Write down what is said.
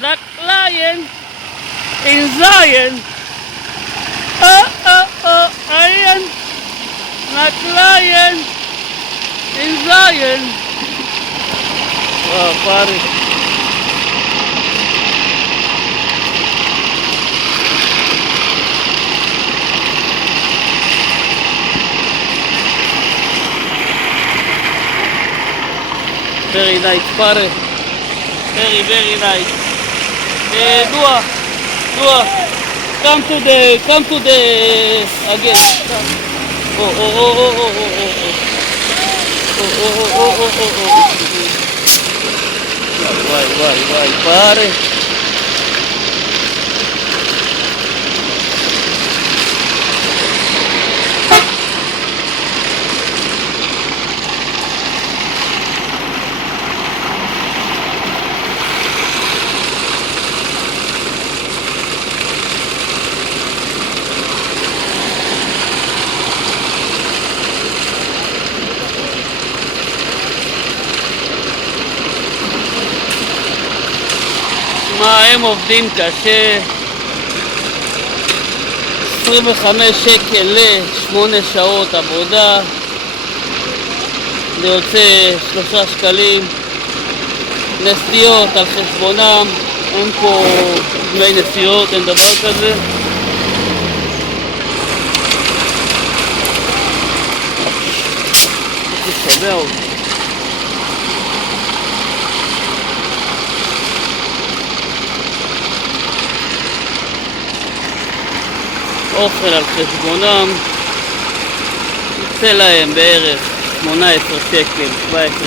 Black lion in Zion. Oh, lion. Black lion in Zion. Oh, pare. Very nice, pare. Very nice. Dua, come to the again. Why, pare. מה הם עובדים קשה, 25 שקל ל8 שעות עבודה, זה יוצא 3 שקלים, נסיעות על חשבונם, אין פה דמי נסיעות, אין דבר כזה. זה שומע אותי. אוכל על חשבונם, יוצא להם בערך 18 שקל, 17